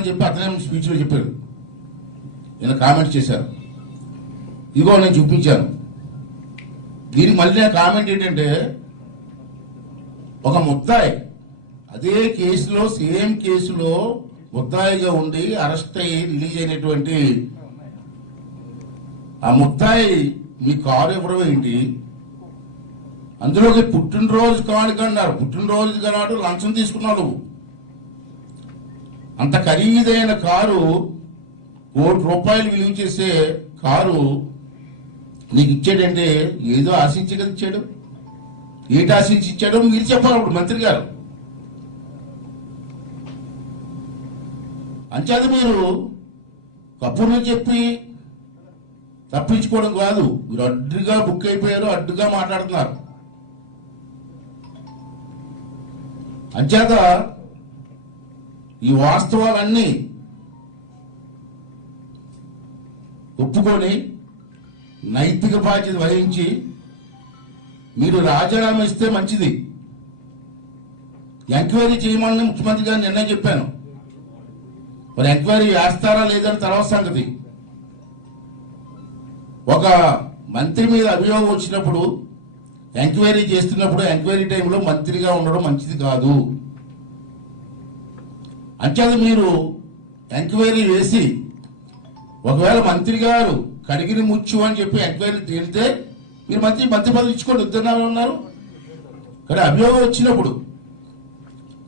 చేస్తానని చెప్పి అతనే స్పీచ్లో చెప్పాడు. నేను కామెంట్ చేశాను, ఇదిగో నేను చూపించాను. దీనికి మళ్ళీ నా కామెంట్ ఏంటంటే, ఒక ముద్దాయి అదే కేసులో సేమ్ కేసులో ముద్దాయిగా ఉండి అరెస్ట్ అయ్యి రిలీజ్ అయినటువంటి ఆ ముద్దాయి మీ కారు ఇవ్వడం ఏంటి? అందులోకి పుట్టినరోజు కానుక అన్నారు. పుట్టినరోజు కానాడు లంచం తీసుకున్నాడు. అంత ఖరీదైన కారు, ₹1,00,00,000 విలువ చేసే కారు నీకు ఇచ్చాడంటే ఏదో ఆశించి కదా ఇచ్చాడు. ఏంటి ఆశించి ఇచ్చాడో మీరు చెప్పాలి అప్పుడు మంత్రి గారు. అంచేత మీరు కప్పుర్లు చెప్పి తప్పించుకోవడం కాదు, మీరు అడ్డుగా బుక్ అయిపోయారు, అడ్డుగా మాట్లాడుతున్నారు. అంచేత ఈ వాస్తవాలన్నీ ఒప్పుకొని నైతిక బాధ్యత వహించి మీరు రాజీనామా ఇస్తే మంచిది. ఎంక్వైరీ చేయమని ముఖ్యమంత్రి గారు నిర్ణయం చెప్పాను. మరి ఎంక్వైరీ వేస్తారా లేదని తర్వాత సంగతి. ఒక మంత్రి మీద అభియోగం వచ్చినప్పుడు ఎంక్వైరీ చేస్తున్నప్పుడు ఎంక్వైరీ టైంలో మంత్రిగా ఉండడం మంచిది కాదు. అంచేత మీరు ఎంక్వైరీ వేసి ఒకవేళ మంత్రి గారు కడిగిన ముచ్చు అని చెప్పి ఎంక్వైరీ తేలితే మీరు మంత్రి పదవి ఇచ్చుకోండి, ఉద్యోగాలు ఉన్నారు. కానీ అభియోగం వచ్చినప్పుడు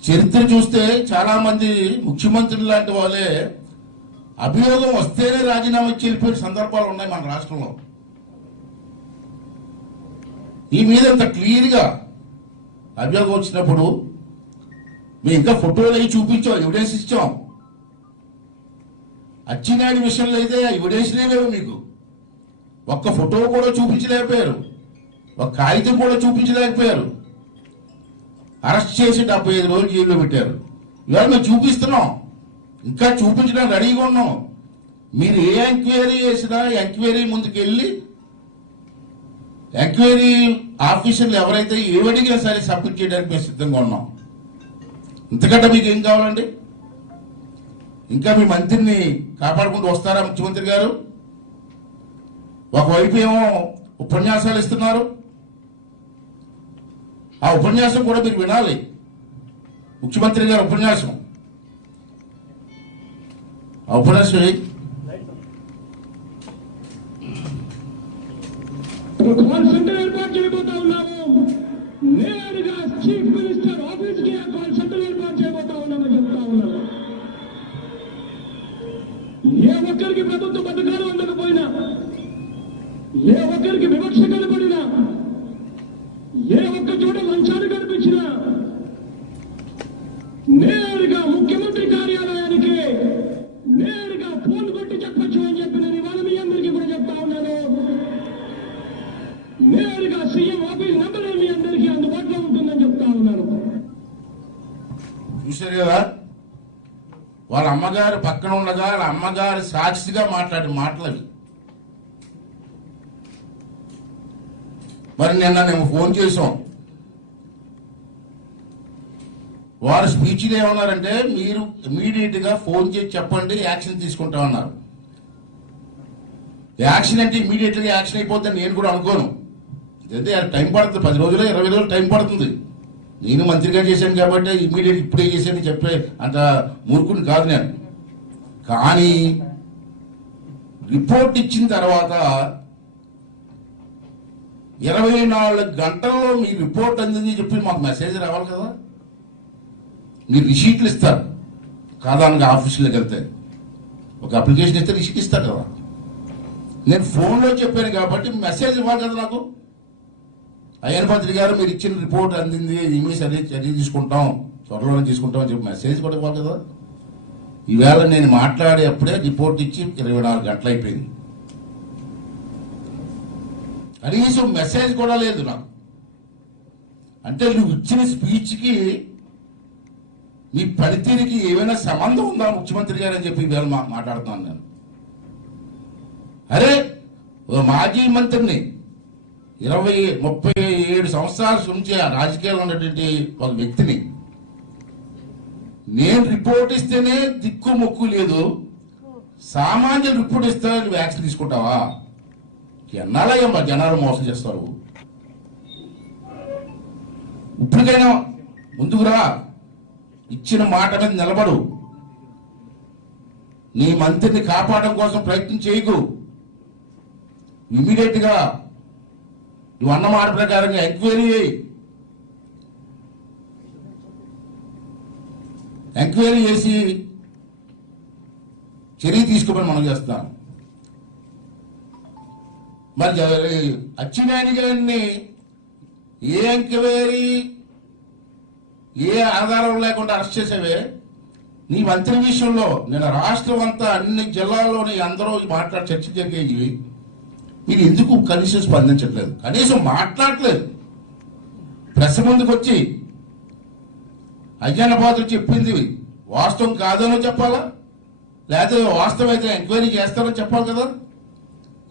చరిత్ర చూస్తే చాలా మంది ముఖ్యమంత్రులు లాంటి వాళ్ళే అభియోగం వస్తేనే రాజీనామా ఇచ్చి వెళ్ళిపోయిన సందర్భాలు ఉన్నాయి మన రాష్ట్రంలో. ఈ మీద ఇంత క్లియర్గా అభియోగం వచ్చినప్పుడు మేము ఇంకా ఫోటోలు అవి చూపించాం, ఎవిడెన్స్ ఇచ్చాం. అచ్చెన్నాయుడు విషయంలో అయితే ఎవిడెన్స్లే లేవు. మీకు ఒక్క ఫోటో కూడా చూపించలేకపోయారు, ఒక కాగితం కూడా చూపించలేకపోయారు. అరెస్ట్ చేసి 75 రోజులు జైల్లో పెట్టారు. ఇవాళ మేము చూపిస్తున్నాం, ఇంకా చూపించడానికి రెడీగా ఉన్నాం. మీరు ఏ ఎంక్వైరీ చేసినా ఎంక్వైరీ ముందుకు వెళ్ళి ఎంక్వైరీ ఆఫీసర్లు ఎవరైతే ఏవడిగా సరే సబ్మిట్ చేయడానికి మేము సిద్ధంగా ఉన్నాం. ఇంతకంటే మీకు ఏం కావాలండి? ఇంకా మీ మంత్రిని కాపాడుకుంటూ వస్తారా ముఖ్యమంత్రి గారు? ఒకవైపు ఏమో ఉపన్యాసాలు ఇస్తున్నారు, ఆ ఉపన్యాసం కూడా మీరు వినాలి. ముఖ్యమంత్రి గారు ఉపన్యాసం, ఆ ఉపన్యాసం సెంటర్ ఏర్పాటు చేయబోతా ఉన్నాము. నేరుగా చీఫ్ మినిస్టర్ ఆఫీస్ కి కాల్ సెంటర్ ఏర్పాటు చేయబోతా ఉన్నామని చెప్తా ఉన్నాము. ఏ ఒక్కరికి ప్రభుత్వ పథకాలు అందకపోయినా, ఏ ఒక్కరికి వివక్ష కనబడినా, ఏ ఒక్క చోట లంచాలు కనిపించినా నేరుగా ముఖ్యమంత్రి కార్యాలయానికి నేరుగా ఫోన్ కొట్టి చెప్పచ్చు అని చెప్పి నేను ఇవాళ మీ అందరికీ కూడా చెప్తా ఉన్నాను. నేరుగా సీఎం ఆఫీస్ నెంబర్ మీ అందరికీ అందుబాటులో ఉంటుందని చెప్తా ఉన్నాను. చూశారు కదా, వాళ్ళ అమ్మగారు పక్కన ఉండగా వాళ్ళ అమ్మగారు సాక్షిగా మాట్లాడిన మాటలు అవి. మరి నిన్న మేము ఫోన్ చేసాం, వారు స్పీచ్లు ఏమన్నారంటే మీరు ఇమీడియట్ గా ఫోన్ చేసి చెప్పండి, యాక్షన్ తీసుకుంటామన్నారు. యాక్షన్ అంటే ఇమీడియట్ గా యాక్షన్ అయిపోతుందని నేను కూడా అనుకోను. ఇదైతే టైం పడుతుంది, 10 రోజులు 20 రోజులు టైం పడుతుంది. నేను మంత్రిగా చేశాను కాబట్టి ఇమీడియట్ ఇప్పుడే చేశాను చెప్పే అంత మూర్ఖుని కాదు నేను. కానీ రిపోర్ట్ ఇచ్చిన తర్వాత 24 గంటల్లో మీ రిపోర్ట్ అందిందని చెప్పి మాకు మెసేజ్ రావాలి కదా. మీరు రిసీట్లు ఇస్తారు కాదానికి ఆఫీసులోకి వెళ్తే, ఒక అప్లికేషన్ ఇస్తే రిసీట్ ఇస్తారు కదా. నేను ఫోన్లో చెప్పాను కాబట్టి మెసేజ్ ఇవ్వాలి కదా నాకు. అయ్యన్ మంత్రి గారు మీరు ఇచ్చిన రిపోర్ట్ అందింది, ఇమీ చర్య తీసుకుంటాం, త్వరలోనే తీసుకుంటాం అని చెప్పి మెసేజ్ కూడా ఇవ్వాలి కదా. ఈవేళ నేను మాట్లాడేప్పుడే రిపోర్ట్ ఇచ్చి 24 గంటలు అయిపోయింది. కనీసం మెసేజ్ కూడా లేదు నాకు. అంటే నువ్వు ఇచ్చిన స్పీచ్కి మీ పనితీరుకి ఏమైనా సంబంధం ఉందా ముఖ్యమంత్రి గారు అని చెప్పి ఈవేళ మాట్లాడుతున్నాను నేను. అరే ఓ మాజీ మంత్రిని 20-37 సంవత్సరాల నుంచి ఆ రాజకీయాల్లో ఉన్నటువంటి ఒక వ్యక్తిని నేను రిపోర్ట్ ఇస్తేనే దిక్కు మొక్కు లేదు, సామాన్య రిపోర్ట్ ఇస్తే నువ్వు యాక్షన్ తీసుకుంటావా? ఎన్నాళ్ళయ్యమ్మా జనాలు మోసం చేస్తారు? ఇప్పటికైనా ముందుకురా, ఇచ్చిన మాట మీద నిలబడు, నీ మంత్రిని కాపాడడం కోసం ప్రయత్నం చేయకు. ఇమీడియట్ గా నువ్వు అన్న మాట ప్రకారంగా ఎంక్వైరీ చేయి. ఎంక్వైరీ చేసి చర్య తీసుకోమని మనం చేస్తాం. మరి అచ్చెన్నాయుడు గారిని ఏ ఎంక్వైరీ ఏ ఆధారం లేకుండా అరెస్ట్ చేసేవే? నీ మంత్రి విషయంలో నేను రాష్ట్రం అంతా అన్ని జిల్లాల్లోని అందరూ మాట్లాడి చర్చ జరిగేవి, మీరు ఎందుకు కనీసం స్పందించట్లేదు? కనీసం మాట్లాడలేదు. ప్రెస్ ముందుకు వచ్చి అయ్యన్న పాత్ర చెప్పింది వాస్తవం కాదనో చెప్పాలా, లేకపోతే వాస్తవం అయితే ఎంక్వైరీ చేస్తారో చెప్పాలి కదా.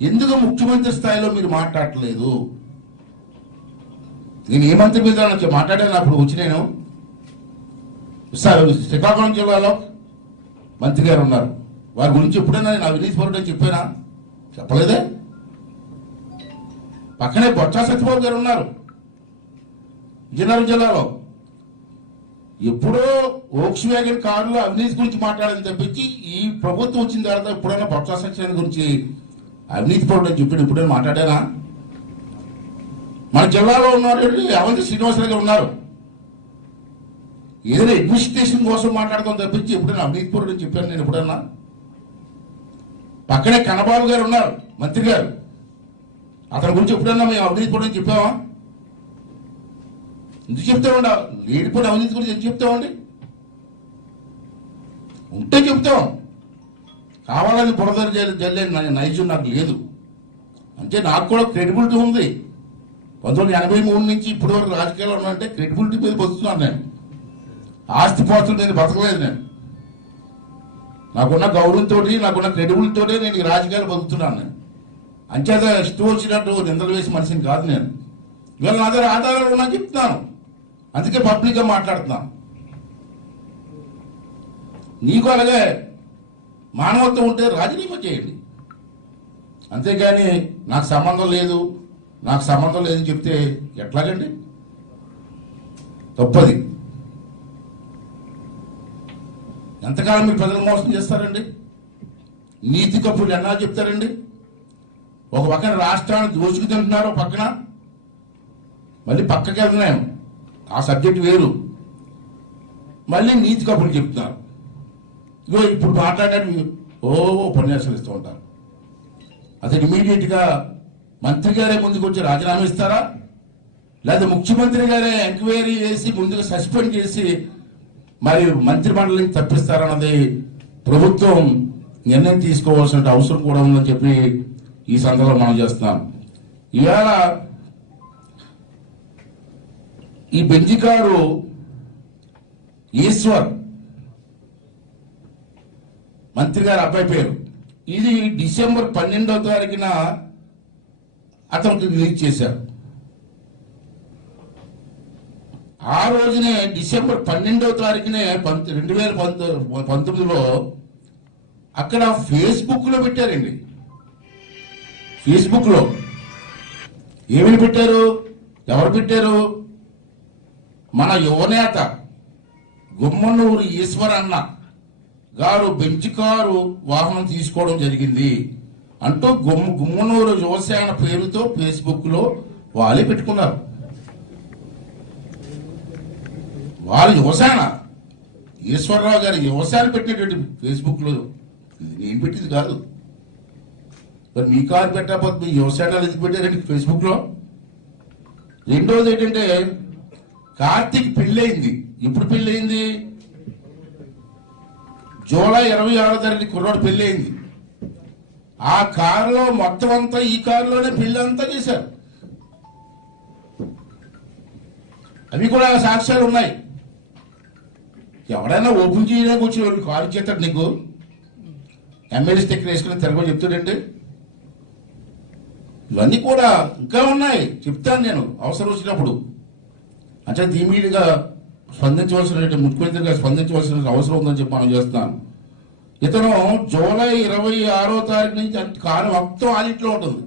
ఎందుకు ముఖ్యమంత్రి స్థాయిలో మీరు మాట్లాడట్లేదు? నేను ఏ మంత్రి మీద మాట్లాడాను అప్పుడు వచ్చి నేను సార్ శ్రీకాకుళం జిల్లాలో మంత్రి గారు ఉన్నారు, వారి గురించి ఎప్పుడైనా నేను అవినీతి పరుడని చెప్పానా? చెప్పలేదే. పక్కనే బొత్స సత్యబాబు గారు ఉన్నారు విజయనగరం జిల్లాలో, ఎప్పుడో వోక్స్ వ్యాగన్ కారులో అవినీతి గురించి మాట్లాడని తప్పించి ఈ ప్రభుత్వం వచ్చిన తర్వాత ఎప్పుడైనా బొత్స సత్యనారాయణ గురించి అవినీతి పరుడని చెప్పి ఎప్పుడైనా మాట్లాడానా? మన జిల్లాలో ఉన్నారు అవంతి శ్రీనివాసరావు గారు ఉన్నారు, ఏదైనా అడ్మినిస్ట్రేషన్ కోసం మాట్లాడతాం తప్పించి ఎప్పుడైనా అవినీతి పరుడు అని చెప్పాను నేను ఎప్పుడన్నా? పక్కనే కన్నబాబు గారు ఉన్నారు మంత్రి గారు, అతని గురించి ఎప్పుడన్నా మేము అవినీతి పరుడు అని చెప్పామా? ఎందుకు చెప్తామండి? లేడిపోయిన అవినీతి గురించి ఎందుకు చెప్తామండి? ఉంటే చెప్తాం, కావాలని బురద జల్లే నైజం నాకు లేదు. అంటే నాకు కూడా క్రెడిబిలిటీ ఉంది. 1983 నుంచి ఇప్పటి వరకు రాజకీయాల్లో ఉన్నానంటే క్రెడిబిలిటీ మీద బతుకుతున్నాను నేను. ఆస్తిపాస్తులు నేను బతకలేదు. నేను నాకున్న గౌరవంతో నాకున్న క్రెడిబిలిటీతో నేను ఈ రాజకీయాలు బతుకుతున్నాను. నేను అంచేత ఇష్టం వచ్చినట్టు నిందలు వేసి మనిషిని కాదు నేను. ఇవాళ నా దగ్గర ఆధారాలు ఉన్నా చెప్తున్నాను, అందుకే పబ్లిక్గా మాట్లాడుతున్నాను. నీకు అలాగే మానవత్వం ఉంటే రాజీనామా చేయండి, అంతేగాని నాకు సంబంధం లేదు నాకు సంబంధం లేదని చెప్తే ఎట్లాగండి? తప్పది. ఎంతకాలం మీరు ప్రజలు మోసం చేస్తారండి? నీతి కప్పులు ఎన్నా చెప్తారండి? ఒక పక్కన రాష్ట్రాన్ని దోచుకు తింటున్నారు, పక్కన మళ్ళీ పక్కకి వెళ్తున్నాం, ఆ సబ్జెక్ట్ వేరు, మళ్ళీ నీతి కప్పులు చెప్తున్నారు. ఇగో ఇప్పుడు మాట్లాడారు ఉపన్యాసాలు ఇస్తూ ఉంటారు. అసలు ఇమీడియట్ గా మంత్రి గారే ముందుకు వచ్చి రాజీనామా ఇస్తారా, లేదా ముఖ్యమంత్రి గారే ఎంక్వైరీ చేసి ముందుగా సస్పెండ్ చేసి మరి మంత్రి మండలిని తప్పిస్తారన్నది ప్రభుత్వం నిర్ణయం తీసుకోవాల్సిన అవసరం కూడా ఉందని చెప్పి ఈ సందర్భంలో మనం చేస్తున్నాం. ఇవాళ ఈ బెంజి గారు ఈశ్వర్ మంత్రి గారు అబ్బాయి పేరు, ఇది డిసెంబర్ 12వ తారీఖున అతనికి రిలీజ్ చేశారు. ఆ రోజునే డిసెంబర్ 12వ తారీఖునే 2019లో అక్కడ ఫేస్బుక్ లో పెట్టారండి. ఫేస్బుక్ లో ఏమని పెట్టారు? ఎవరు పెట్టారు? మన యువనేత గుమ్మనూరు ఈశ్వర్ అన్న గారు బెంచ్ కారు వాహనం తీసుకోవడం జరిగింది అంటూ గుమ్మనూరు యువసేన పేరుతో ఫేస్బుక్ లో వాళ్ళే పెట్టుకున్నారు. వాళ్ళు యువసేన, ఈశ్వరరావు గారి యువసేన పెట్టినటువంటి ఫేస్బుక్ లో, ఇది నేను పెట్టింది కాదు. మరి మీ కారు పెట్టకపోతే మీ యువసేన ఎందుకు పెట్టారండి ఫేస్బుక్ లో? రెండోది ఏంటంటే కార్తీక్ పెళ్ళయింది. ఎప్పుడు పెళ్ళయింది? జూలై 26వ తారీఖు కుర్రాడు పెళ్ళయింది. ఆ కారులో మొత్తం అంతా ఈ కారులోనే పెళ్లి అంతా చేశారు. అవి కూడా సాక్ష్యాలు ఉన్నాయి. ఎవడైనా ఓపెన్ చేయడానికి వచ్చి వాళ్ళు కారు ఇచ్చేస్తాడు నీకు? ఎమ్మెల్యే స్టిక్కర్ వేసుకుని తిరగని చెప్తాడంటే ఇవన్నీ కూడా ఇంకా ఉన్నాయి, చెప్తాను నేను అవసరం వచ్చినప్పుడు. అంటే ఇమీడియట్గా ముఖ్యమంత్రిగా స్పందించవలసిన అవసరం ఉందని చెప్పి మనం చేస్తున్నాను. ఇతను జూలై 26వ తారీఖు నుంచి కారు మొత్తం ఆడిట్లో ఉంటుంది.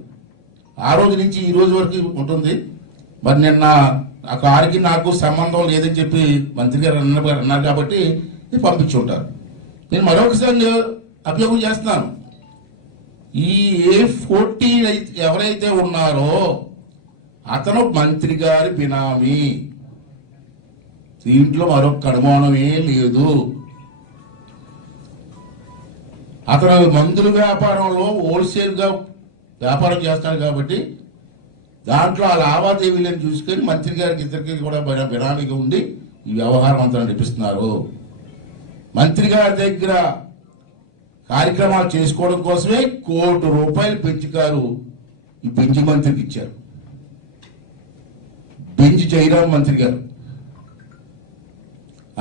ఆ రోజు నుంచి ఈ రోజు వరకు ఉంటుంది. మరి నిన్న ఆ కారుకి నాకు సంబంధం లేదని చెప్పి మంత్రి గారు అన్నారు కాబట్టి ఇది పంపించి ఉంటారు. నేను మరొకసారి అభియోగం చేస్తున్నాను. ఈ A14 ఎవరైతే ఉన్నారో అతను మంత్రి గారి బినామీ. దీంట్లో మరొక అనుమానమే లేదు. అతను మందుల వ్యాపారంలో హోల్సేల్గా వ్యాపారం చేస్తాడు కాబట్టి దాంట్లో ఆ లావాదేవీలను చూసుకొని మంత్రి గారికి ఇద్దరికి కూడా బినామీగా ఉండి ఈ వ్యవహారం అంతా నడిపిస్తున్నారు. మంత్రి గారి దగ్గర కార్యక్రమాలు చేసుకోవడం కోసమే ₹1 కోటి పెంచుకారు ఈ బెంజి మంత్రికి ఇచ్చారు. బెంజి జయరాం మంత్రి గారు.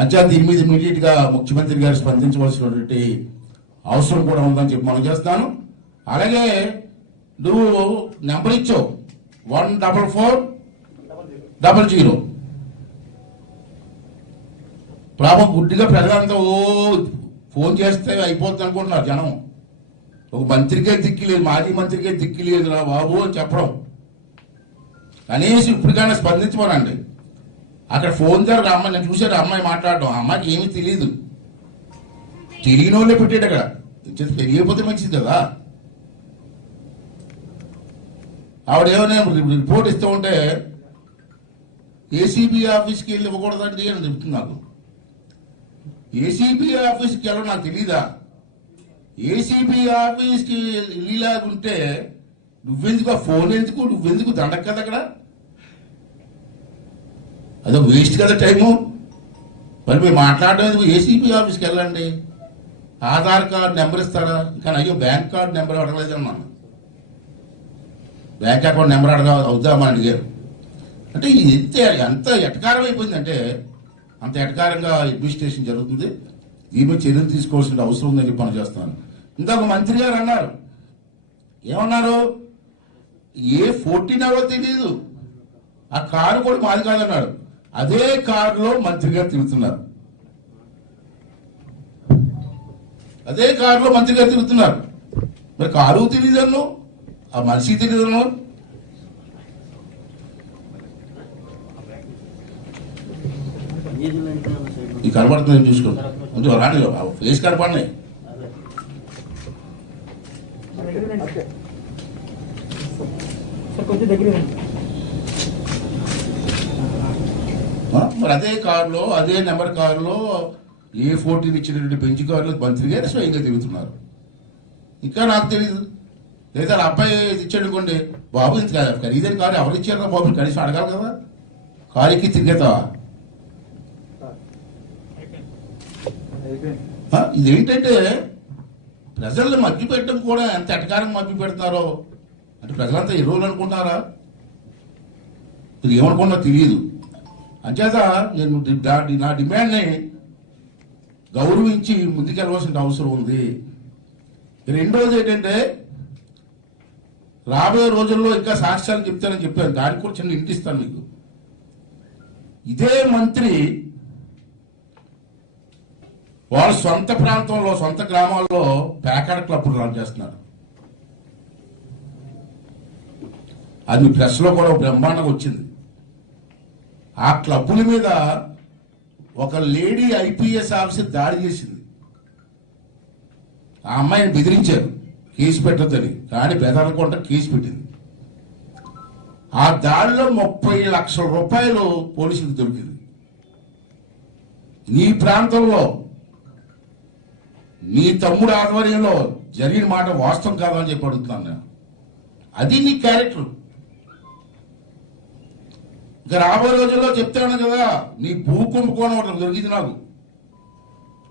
అంచా దీని మీద ఇమీడియట్ గా ముఖ్యమంత్రి గారు స్పందించవలసినటువంటి అవసరం కూడా ఉందని చెప్పి మనం చేస్తాను. అలాగే నువ్వు నెంబర్ ఇచ్చావు 14400. ప్రాపం గుడ్డిగా ప్రజలంతా ఫోన్ చేస్తే అయిపోతుంది అనుకుంటున్నారు జనం. ఒక మంత్రికే దిక్కిలేదు, మాజీ మంత్రికే దిక్కిలేదు రా బాబు అని చెప్పడం. కనీసం ఇప్పటికైనా స్పందించమనండి. అక్కడ ఫోన్ ద్వారా అమ్మాయి, నేను చూసాడు అమ్మాయి మాట్లాడడం, ఆ అమ్మాయికి ఏమీ తెలియదు. తెలియని వాళ్ళే పెట్టాడు అక్కడ. తెలియకపోతే మంచిది కదా. ఆవిడేమైనా రిపోర్ట్ ఇస్తూ ఉంటే ఏసీబీ ఆఫీస్కి వెళ్ళి ఇవ్వకూడదండి అని చెప్తుంది నాకు. ఏసీబీ ఆఫీస్కి వెళ్ళడం నాకు తెలీదా? ఏసీబీ ఆఫీస్కి వెళ్ళిలాగుంటే నువ్వెందుకు ఆ ఫోన్ ఎందుకు, నువ్వెందుకు దండక కదా అక్కడ? అదో వేస్ట్ కదా టైము. మరి మీరు మాట్లాడడం ఎందుకు? ఏసీబీ ఆఫీస్కి వెళ్ళండి. ఆధార్ కార్డు నెంబర్ ఇస్తారా? కానీ అయ్యో బ్యాంక్ కార్డు నెంబర్ అడగలేదు అన్నాను. బ్యాంక్ అకౌంట్ నెంబర్ అవుద్దామని అడిగారు. అంటే ఇది ఎంత ఎటకారం అయిపోయిందంటే అంత ఎటకారంగా అడ్మినిస్ట్రేషన్ జరుగుతుంది. దీని మీద చర్యలు తీసుకోవాల్సిన అవసరం ఉందని చెప్పి మనం చేస్తున్నాను. ఇందాక మంత్రి గారు అన్నారు, ఏమన్నారు? A14 ఎవరో తెలియదు, ఆ కారు కూడా మాది కాదన్నాడు. అదే కారులో మంత్రి గారు తిరుగుతున్నారు. అదే కారులో మంత్రి గారు తిరుగుతున్నారు. మరి కారు తెలియదన్ను, ఆ మనిషి తెలియదన్ను. ఈ కనపడుతుంది చూసుకోండి, కొంచెం రాని ఫేస్ కనపడినాయి. మరి అదే కారులో, అదే నెంబర్ కారులో A14 ఇచ్చినటువంటి బెంచ్ కారులో మంత్రి గారు స్వయంగా తిరుగుతున్నారు. ఇంకా నాకు తెలియదు. లేదా అబ్బాయి ఇచ్చాడు అనుకోండి, బాబు ఇంత ఖరీదైన కారు ఎవరు ఇచ్చారా బాబు కనీసం అడగాలి కదా. కారుకి తిరిగేతావా? ఇదేంటంటే ప్రజల్ని మభ్య పెట్టడం కూడా ఎంత ఎటకారం మభ్య పెడతారో. అంటే ప్రజలంతా ఎరువులు అనుకుంటారా? మీరు ఏమనుకున్నా తెలియదు. అంచేత నేను నా డిమాండ్ని గౌరవించి ముందుకెళ్ళవలసిన అవసరం ఉంది. రెండోది ఏంటంటే రాబోయే రోజుల్లో ఇంకా సాక్ష్యాలు చెప్తానని చెప్పాను. దానికి కూడా చిన్న ఇంటిస్తాను మీకు. ఇదే మంత్రి వాళ్ళ సొంత ప్రాంతంలో, సొంత గ్రామాల్లో ప్యాకెట్ క్లబ్లు రన్ చేస్తున్నారు. అది మీ ప్రెస్లో కూడా బ్రహ్మాండంగా వచ్చింది. ఆ క్లబ్బుల మీద ఒక లేడీ IPS ఆఫీసర్ దాడి చేసింది. ఆ అమ్మాయిని బెదిరించారు కేసు పెట్టద్దని, కానీ బెదరకుండా కేసు పెట్టింది. ఆ దాడిలో 30 లక్షల రూపాయలు పోలీసులకు దొరికింది. నీ ప్రాంతంలో నీ తమ్ముడు ఆధ్వర్యంలో జరిగిన మాట వాస్తవం కాదని చెప్పి అడుగుతున్నాను నేను. అది నీ క్యారెక్టర్. ఇంకా రాబోయే రోజుల్లో చెప్తాను కదా, నీ భూ కుంభకోణం ఒకటి దొరికింది నాకు.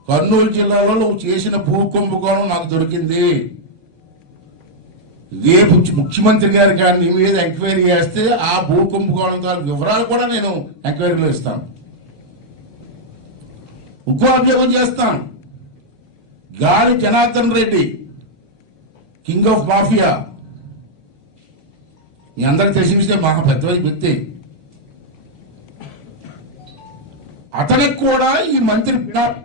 కర్నూలు జిల్లాలో నువ్వు చేసిన భూ కుంభకోణం నాకు దొరికింది. రేపు ముఖ్యమంత్రి గారు కానీ నీ మీద ఎంక్వైరీ చేస్తే ఆ భూ కుంభకోణం వివరాలు కూడా నేను ఎంక్వైరీలో ఇస్తాను. ఇంకో అభియోగం చేస్తాను. Gali Janardhan Reddy, king of mafia, మీ అందరికి తెలిసి విషయం, మాకు పెద్ద వ్యక్తి. అతనికి కూడా ఈ మంత్రి పిడారి.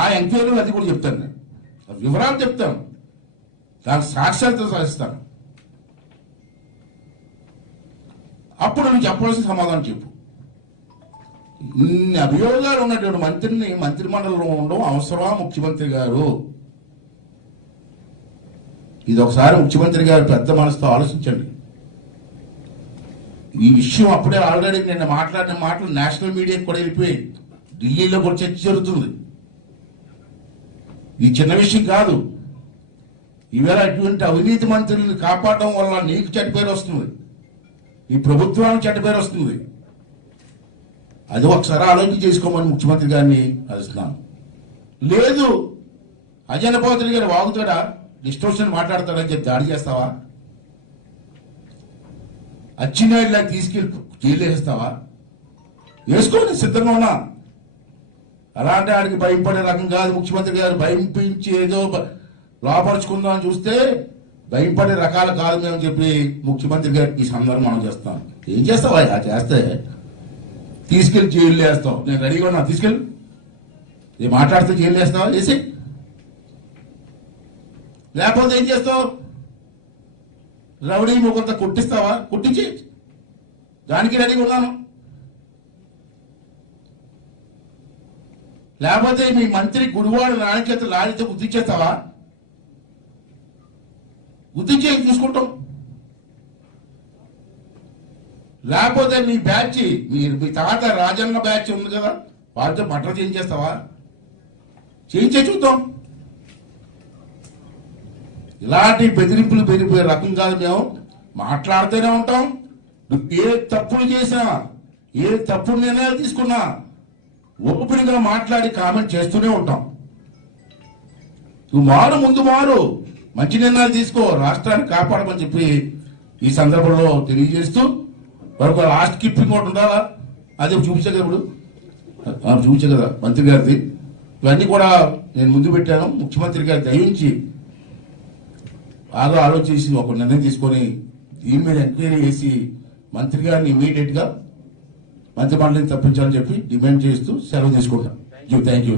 ఆ ఎంక్వైరీలు అది కూడా చెప్తాను నేను, ఆ వివరాలు చెప్తాను, దానికి సాక్ష్యాలతో సాధిస్తాను. అప్పుడు నువ్వు చెప్పవలసిన సమాధానం చెప్పు. ఇన్ని అభియోగాలు ఉన్నటువంటి మంత్రిని మంత్రిమండలిలో ఉండడం అవసరమా ముఖ్యమంత్రి గారు? ఇది ఒకసారి ముఖ్యమంత్రి గారు పెద్ద మనసుతో ఆలోచించండి. ఈ విషయం అప్పుడే ఆల్రెడీ నిన్న మాట్లాడిన మాటలు నేషనల్ మీడియాకి కూడా వెళ్ళిపోయి ఢిల్లీలో కూడా చర్చ జరుగుతుంది. ఈ చిన్న విషయం కాదు. ఈవేళ అటువంటి అవినీతి మంత్రులను కాపాడడం వల్ల నీకు చెడ్డ పేరు వస్తుంది, ఈ ప్రభుత్వానికి చెడ్డ పేరు వస్తుంది. అది ఒకసారి ఆలోచన చేసుకోమని ముఖ్యమంత్రి గారిని అడుగుతున్నాను. లేదు అజయ్ పోత్రి గారు వాగుతాడా, డిస్టోర్షన్ మాట్లాడతాడని చెప్పి దాడి చేస్తావా? అచ్చినాయుడులా తీసుకెళ్ళి జైలు వేస్తావా? వేసుకోండి, సిద్ధంగా ఉన్నా. అలాంటి ఆడికి భయపడే రకం కాదు ముఖ్యమంత్రి గారు. భయంపించి ఏదో లోపరుచుకుందాం అని చూస్తే భయపడే రకాలు కాదు మేము చెప్పి ముఖ్యమంత్రి గారికి ఈ సందర్భం మనం చేస్తాం. ఏం చేస్తావా? చేస్తే తీసుకెళ్లి జైలు వేస్తావు. నేను రెడీగా ఉన్నా, తీసుకెళ్ళి ఏ మాట్లాడితే జైలు వేస్తావా? వేసి లేకపోతే ఏం చేస్తావు? రౌడీ కొంత కొట్టిస్తావా? కొట్టించి దానికి రెడీగా ఉన్నాను. లేకపోతే మీ మంత్రి గుడివాడు నాణ్యత లారీతో గుర్తించేస్తావా? గుర్తించే చూసుకుంటాం. లేకపోతే మీ బ్యాచ్ మీ తాత రాజన్న బ్యాచ్ ఉంది కదా, వాళ్ళతో మటర్ చేయించేస్తావా? చేయించే చూద్దాం. ఇలాంటి బెదిరింపులు పెరిగిపోయే రకం కాదు. మేము మాట్లాడుతూనే ఉంటాం. నువ్వు ఏ తప్పులు చేసినా, ఏ తప్పుడు నిర్ణయాలు తీసుకున్నా ఓపెన్గా మాట్లాడి కామెంట్ చేస్తూనే ఉంటాం. నువ్వు ముందు మారు, మంచి నిర్ణయాలు తీసుకో, రాష్ట్రాన్ని కాపాడమని చెప్పి ఈ సందర్భంలో తెలియజేస్తూ, మరొక లాస్ట్ కిప్పింగ్ ఒకటి ఉండాలా, అది చూపించే కదా ఇప్పుడు, చూపించే కదా మంత్రి గారిది. ఇవన్నీ కూడా నేను ముందు పెట్టాను. ముఖ్యమంత్రి గారు దయించి బాగా ఆలోచించి ఒక నిర్ణయం తీసుకొని దీని మీద ఎంక్వైరీ చేసి మంత్రి గారిని ఇమీడియట్ గా మంత్రి మండలిని తప్పించాలని చెప్పి డిమాండ్ చేస్తూ సెలవు తీసుకుంటాం. Thank you.